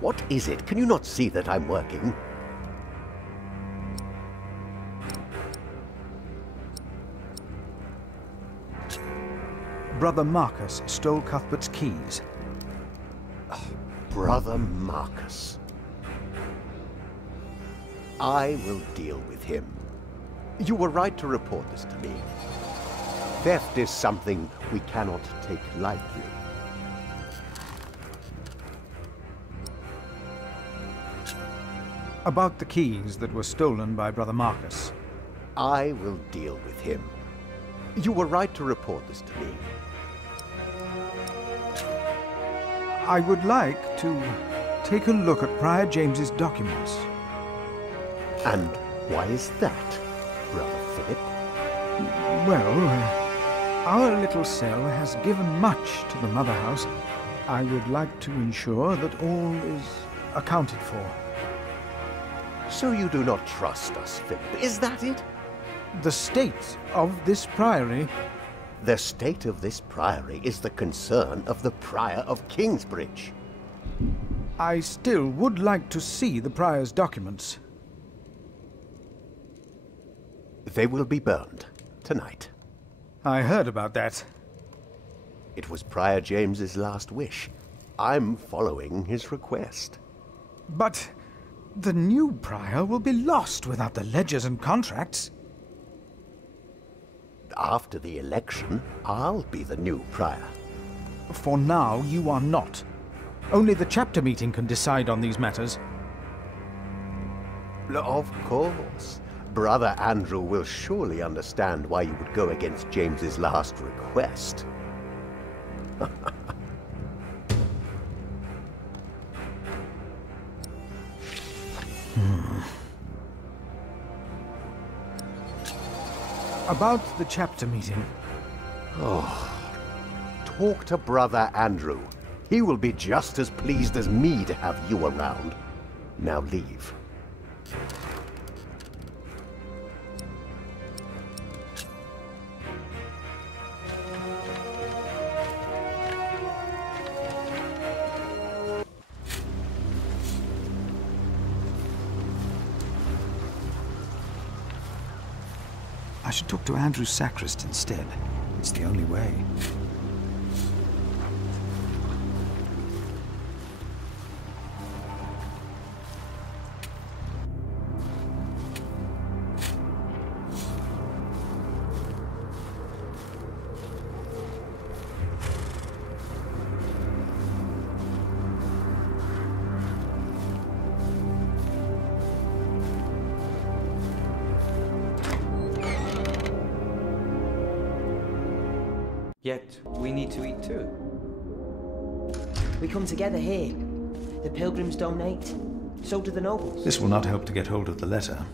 What is it? Can you not see that I'm working? Brother Marcus stole Cuthbert's keys. Brother Marcus. I will deal with him. You were right to report this to me. Theft is something we cannot take lightly. About the keys that were stolen by Brother Marcus. I will deal with him. You were right to report this to me. I would like to take a look at Prior James's documents. And why is that, Brother Philip? Well, our little cell has given much to the Mother House. I would like to ensure that all is accounted for. So you do not trust us, Philip, is that it? The state of this priory... The state of this priory is the concern of the Prior of Kingsbridge. I still would like to see the Prior's documents. They will be burned tonight. I heard about that. It was Prior James's last wish. I'm following his request. But the new Prior will be lost without the ledgers and contracts. After the election, I'll be the new Prior. For now, you are not. Only the chapter meeting can decide on these matters. Of course. Brother Andrew will surely understand why you would go against James's last request. About the chapter meeting. Talk to Brother Andrew. He will be just as pleased as me to have you around. Now leave. I should talk to Andrew's sacrist instead. It's the only way. Yet, we need to eat too. We come together here. The pilgrims donate. So do the nobles. This will not help to get hold of the letter.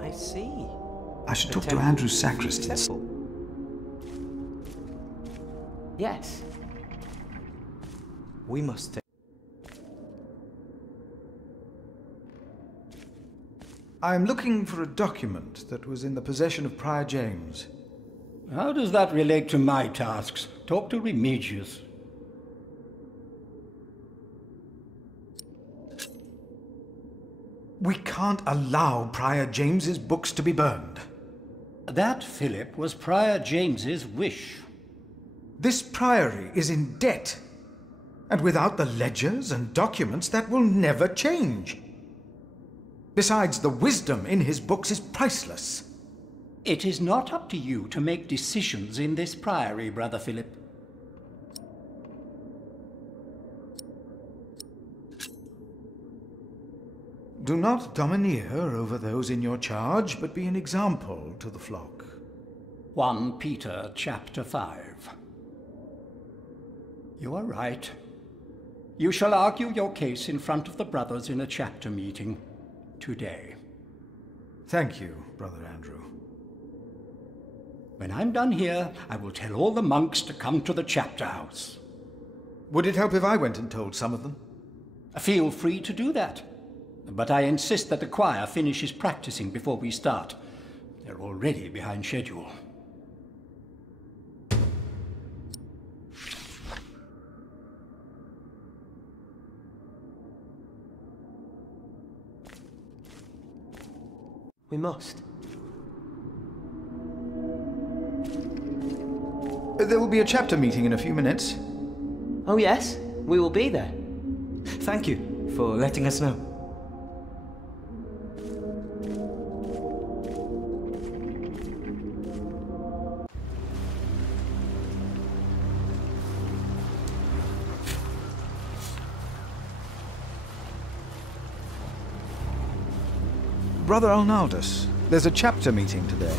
I see. I should The talk to temple Andrew's is sacrist instead. temple. Yes. We must take... I am looking for a document that was in the possession of Prior James. How does that relate to my tasks? Talk to Remigius. We can't allow Prior James's books to be burned. That, Philip, was Prior James's wish. This priory is in debt. And without the ledgers and documents, that will never change. Besides, the wisdom in his books is priceless. It is not up to you to make decisions in this priory, Brother Philip. Do not domineer over those in your charge, but be an example to the flock. 1 Peter chapter 5. You are right. You shall argue your case in front of the brothers in a chapter meeting today. Thank you, Brother Andrew. When I'm done here, I will tell all the monks to come to the chapter house. Would it help if I went and told some of them? Feel free to do that. But I insist that the choir finishes practicing before we start. They're already behind schedule. We must. There will be a chapter meeting in a few minutes. Oh yes, we will be there. Thank you for letting us know. Brother Arnaldus, there's a chapter meeting today.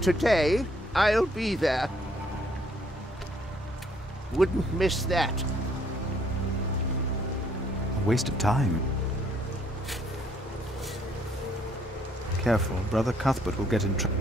Today, I'll be there. Wouldn't miss that. A waste of time. Careful, Brother Cuthbert will get in trouble.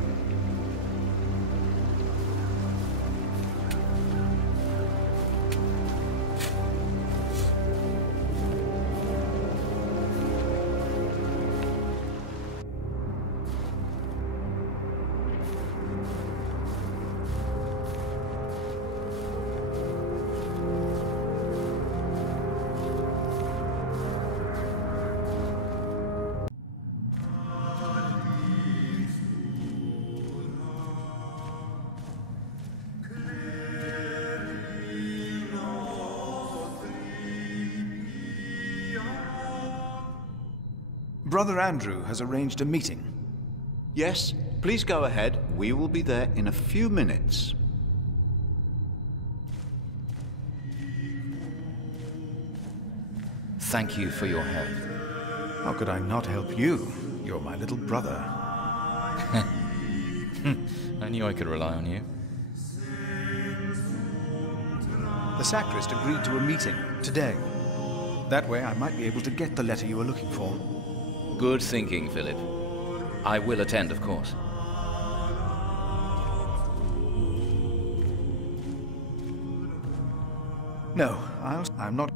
Brother Andrew has arranged a meeting. Yes, please go ahead. We will be there in a few minutes. Thank you for your help. How could I not help you? You're my little brother. I knew I could rely on you. The sacrist agreed to a meeting today. That way I might be able to get the letter you were looking for. Good thinking, Philip. I will attend, of course. No, I'm not.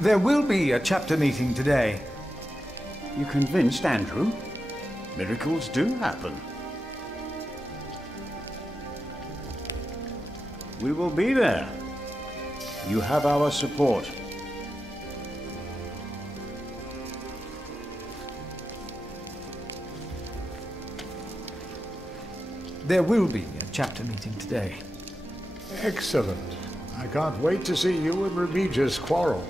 There will be a chapter meeting today. You convinced Andrew? Miracles do happen. We will be there. You have our support. There will be a chapter meeting today. Excellent. I can't wait to see you and Remigius quarrel.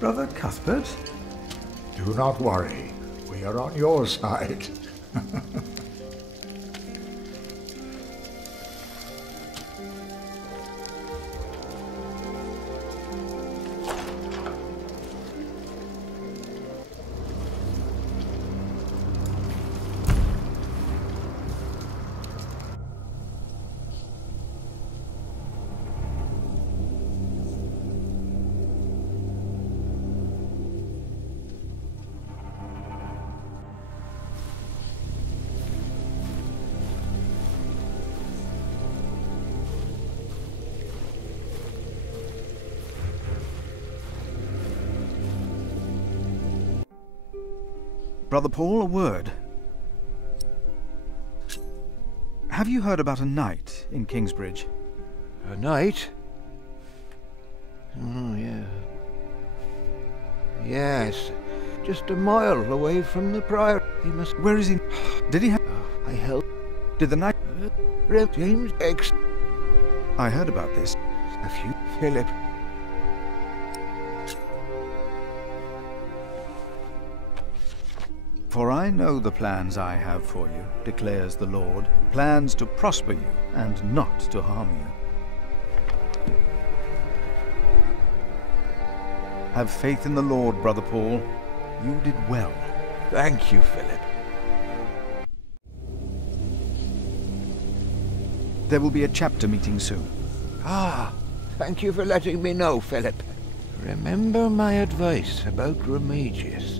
Brother Cuthbert? Do not worry. We are on your side. Brother Paul, a word. Have you heard about a knight in Kingsbridge? A knight? Oh, yeah. Yes. Just a mile away from the prior. He must... Where is he? Did he have... I helped... Did the knight... Rev James X... I heard about this. A few... Philip... For I know the plans I have for you, declares the Lord, plans to prosper you and not to harm you. Have faith in the Lord, Brother Paul. You did well. Thank you, Philip. There will be a chapter meeting soon. Ah, thank you for letting me know, Philip. Remember my advice about Remigius.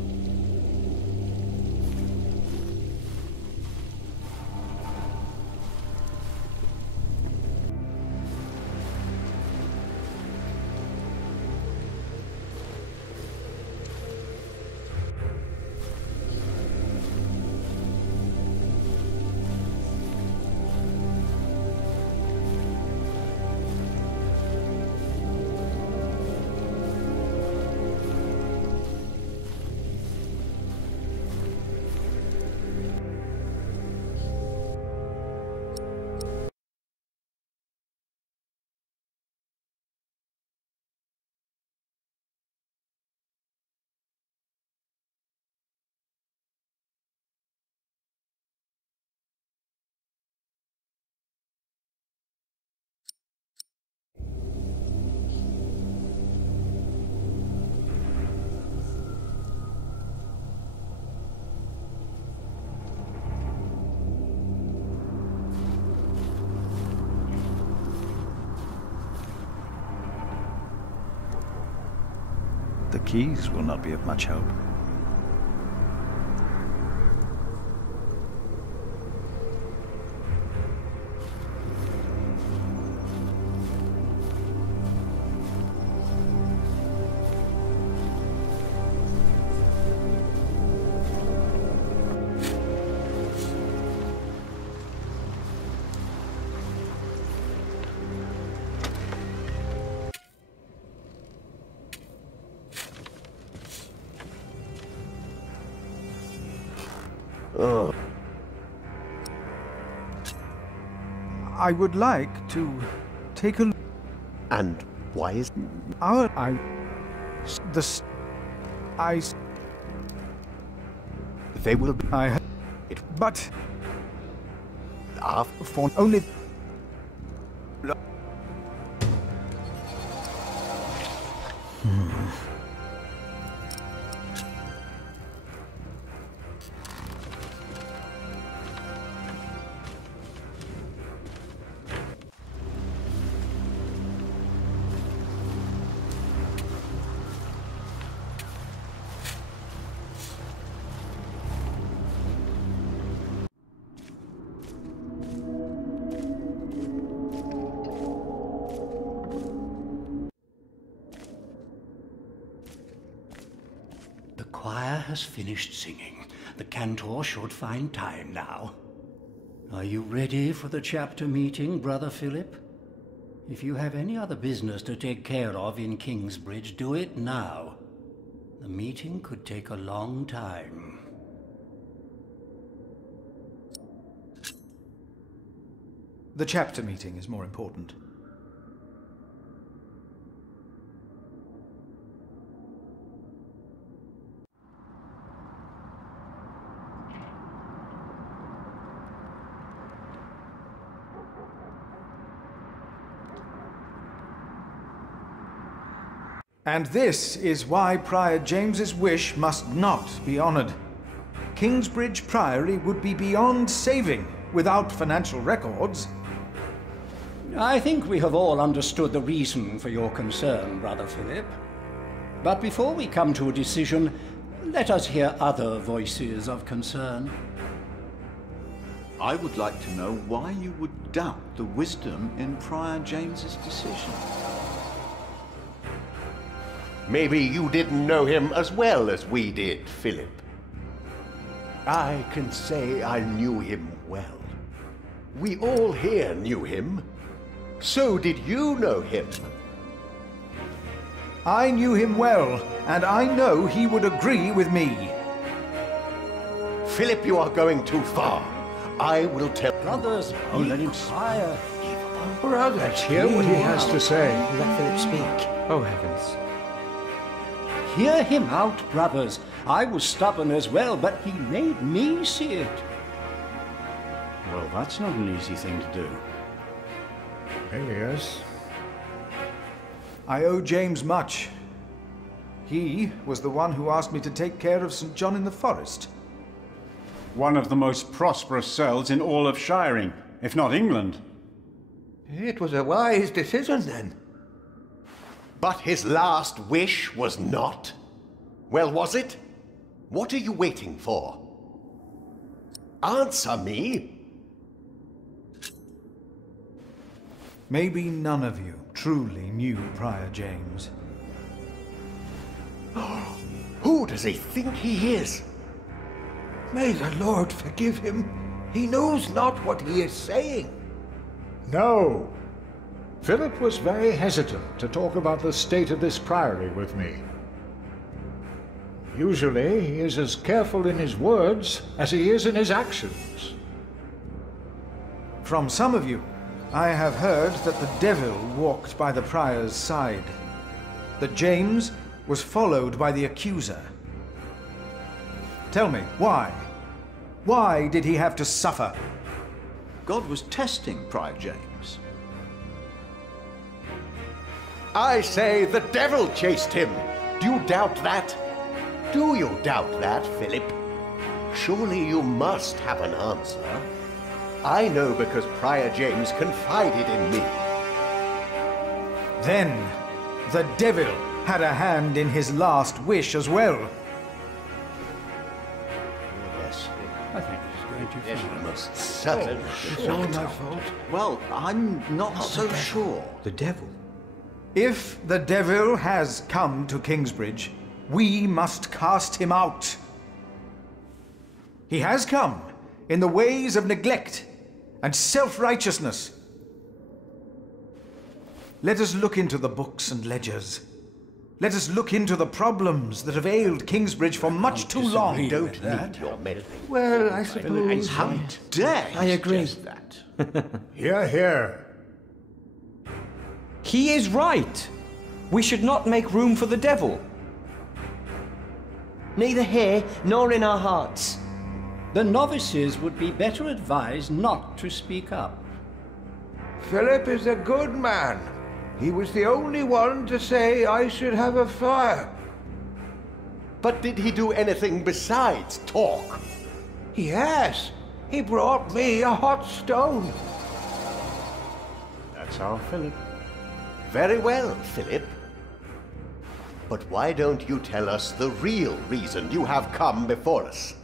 The keys will not be of much help. I would like to take a look. And why is... They will be... But... For only... The choir has finished singing. The cantor should find time now. Are you ready for the chapter meeting, Brother Philip? If you have any other business to take care of in Kingsbridge, do it now. The meeting could take a long time. The chapter meeting is more important. And this is why Prior James's wish must not be honored. Kingsbridge Priory would be beyond saving without financial records. I think we have all understood the reason for your concern, Brother Philip. But before we come to a decision, let us hear other voices of concern. I would like to know why you would doubt the wisdom in Prior James's decision. Maybe you didn't know him as well as we did, Philip. I can say I knew him well. We all here knew him. So did you know him? I knew him well, and I know he would agree with me. Philip, you are going too far. I will tell... Brothers, let him fire. Brother, let's hear what he has to say. Let Philip speak. Oh, heavens. Hear him out, brothers. I was stubborn as well, but he made me see it. Well, that's not an easy thing to do. Yes. I owe James much. He was the one who asked me to take care of St. John in the Forest. One of the most prosperous cells in all of Shiring, if not England. It was a wise decision then. But his last wish was not? Well, was it? What are you waiting for? Answer me! Maybe none of you truly knew Prior James. Who does he think he is? May the Lord forgive him. He knows not what he is saying. No. Philip was very hesitant to talk about the state of this priory with me. Usually, he is as careful in his words as he is in his actions. From some of you, I have heard that the devil walked by the prior's side, that James was followed by the accuser. Tell me, why? Why did he have to suffer? God was testing Prior James. I say the devil chased him. Do you doubt that? Do you doubt that, Philip? Surely you must have an answer. I know because Prior James confided in me. Then, the devil had a hand in his last wish as well. Yes, I think it's going too it far. must certainly. It's all my fault. Well, I'm not so sure. The devil. If the devil has come to Kingsbridge, we must cast him out. He has come in the ways of neglect and self-righteousness. Let us look into the books and ledgers. Let us look into the problems that have ailed Kingsbridge for much too long. Don't need your meddling. Well, I suppose... How dare I agree. suggest that? Hear, hear. He is right. We should not make room for the devil. Neither here nor in our hearts. The novices would be better advised not to speak up. Philip is a good man. He was the only one to say I should have a fire. But did he do anything besides talk? Yes, he brought me a hot stone. That's our Philip. Very well, Philip. But why don't you tell us the real reason you have come before us?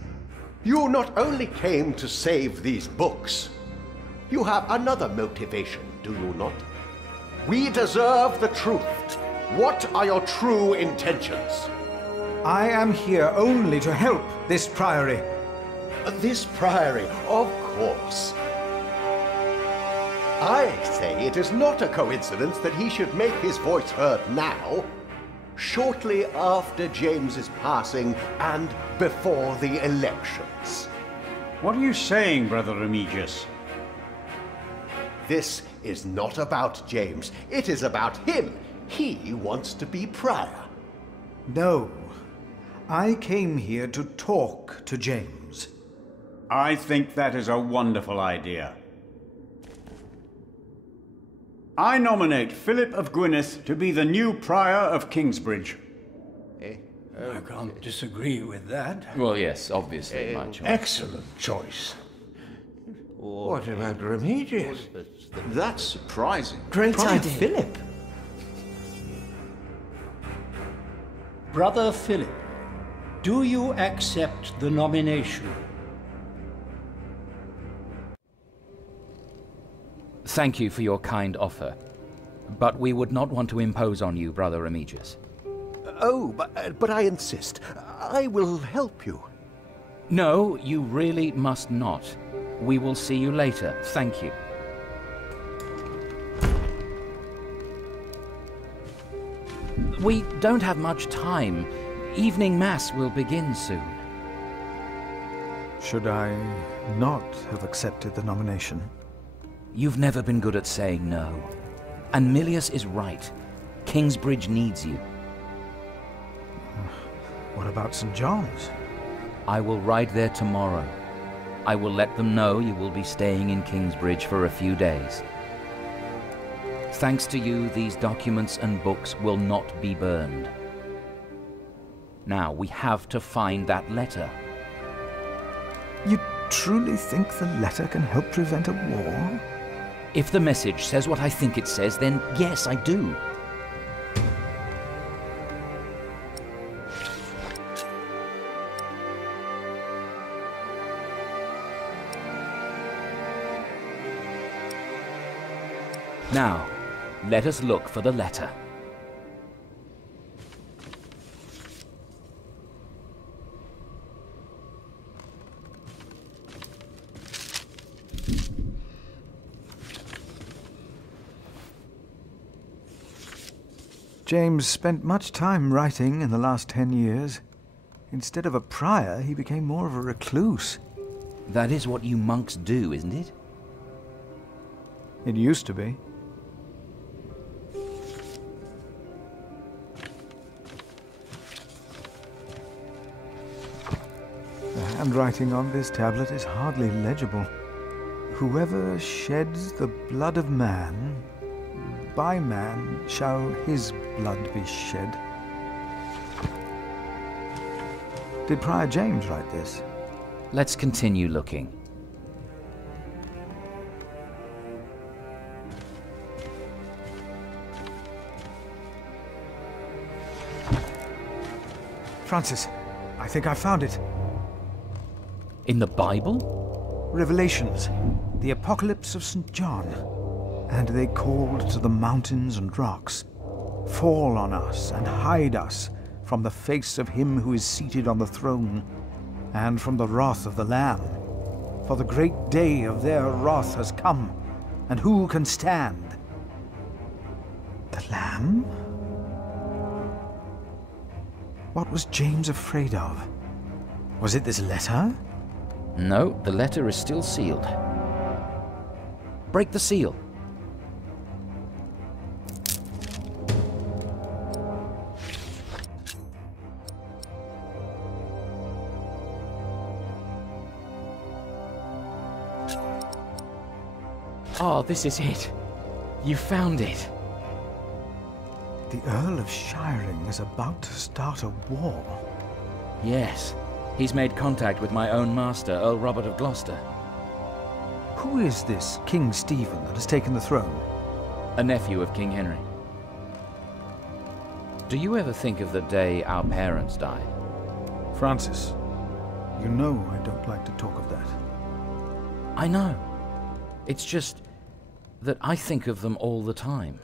You not only came to save these books, you have another motivation, do you not? We deserve the truth. What are your true intentions? I am here only to help this priory. This priory, of course. I say it is not a coincidence that he should make his voice heard now, shortly after James's passing and before the elections. What are you saying, Brother Remigius? This is not about James. It is about him. He wants to be prior. No, I came here to talk to James. I think that is a wonderful idea. I nominate Philip of Gwynedd to be the new prior of Kingsbridge. I can't disagree with that. Well, yes, obviously, my choice. Excellent choice. What about Remigius? That's surprising. Great Prior idea. Philip. Brother Philip, do you accept the nomination? Thank you for your kind offer, but we would not want to impose on you, Brother Remigius. Oh, but I insist. I will help you. No, you really must not. We will see you later. Thank you. We don't have much time. Evening Mass will begin soon. Should I not have accepted the nomination? You've never been good at saying no. And Milius is right. Kingsbridge needs you. What about St. John's? I will ride there tomorrow. I will let them know you will be staying in Kingsbridge for a few days. Thanks to you, these documents and books will not be burned. Now, we have to find that letter. You truly think the letter can help prevent a war? If the message says what I think it says, then yes, I do. Now, let us look for the letter. James spent much time writing in the last 10 years. Instead of a prior, he became more of a recluse. That is what you monks do, isn't it? It used to be. The handwriting on this tablet is hardly legible. Whoever sheds the blood of man, by man shall his blood be shed. Did Prior James write this? Let's continue looking. Francis, I think I found it. In the Bible? Revelations, the Apocalypse of St. John. And they called to the mountains and rocks, "Fall on us and hide us from the face of him who is seated on the throne, and from the wrath of the Lamb. For the great day of their wrath has come, and who can stand?" The Lamb? What was James afraid of? Was it this letter? No, the letter is still sealed. Break the seal. Oh, this is it. You found it. The Earl of Shiring is about to start a war. Yes. He's made contact with my own master, Earl Robert of Gloucester. Who is this King Stephen that has taken the throne? A nephew of King Henry. Do you ever think of the day our parents died? Francis, you know I don't like to talk of that. I know. It's just that I think of them all the time.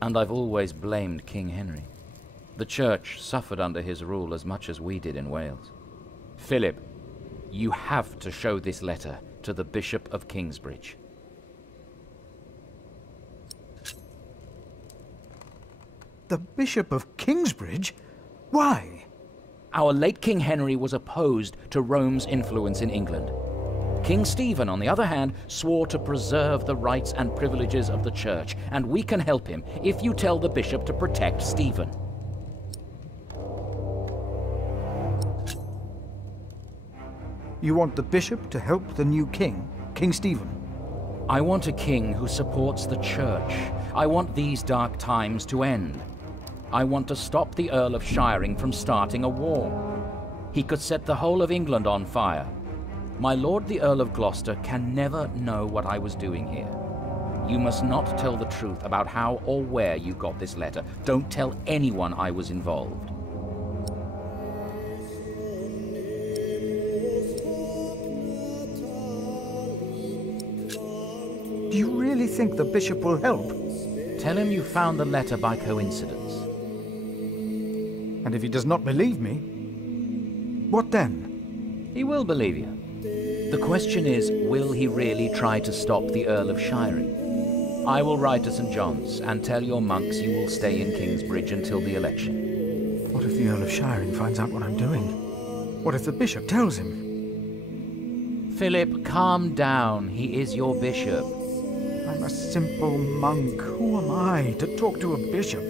And I've always blamed King Henry. The Church suffered under his rule as much as we did in Wales. Philip, you have to show this letter to the Bishop of Kingsbridge. The Bishop of Kingsbridge? Why? Our late King Henry was opposed to Rome's influence in England. King Stephen, on the other hand, swore to preserve the rights and privileges of the Church, and we can help him if you tell the bishop to protect Stephen. You want the bishop to help the new king, King Stephen? I want a king who supports the Church. I want these dark times to end. I want to stop the Earl of Shiring from starting a war. He could set the whole of England on fire. My lord the Earl of Gloucester can never know what I was doing here. You must not tell the truth about how or where you got this letter. Don't tell anyone I was involved. Do you really think the bishop will help? Tell him you found the letter by coincidence. And if he does not believe me, what then? He will believe you. The question is, will he really try to stop the Earl of Shiring? I will ride to St. John's and tell your monks you will stay in Kingsbridge until the election. What if the Earl of Shiring finds out what I'm doing? What if the bishop tells him? Philip, calm down. He is your bishop. I'm a simple monk. Who am I to talk to a bishop?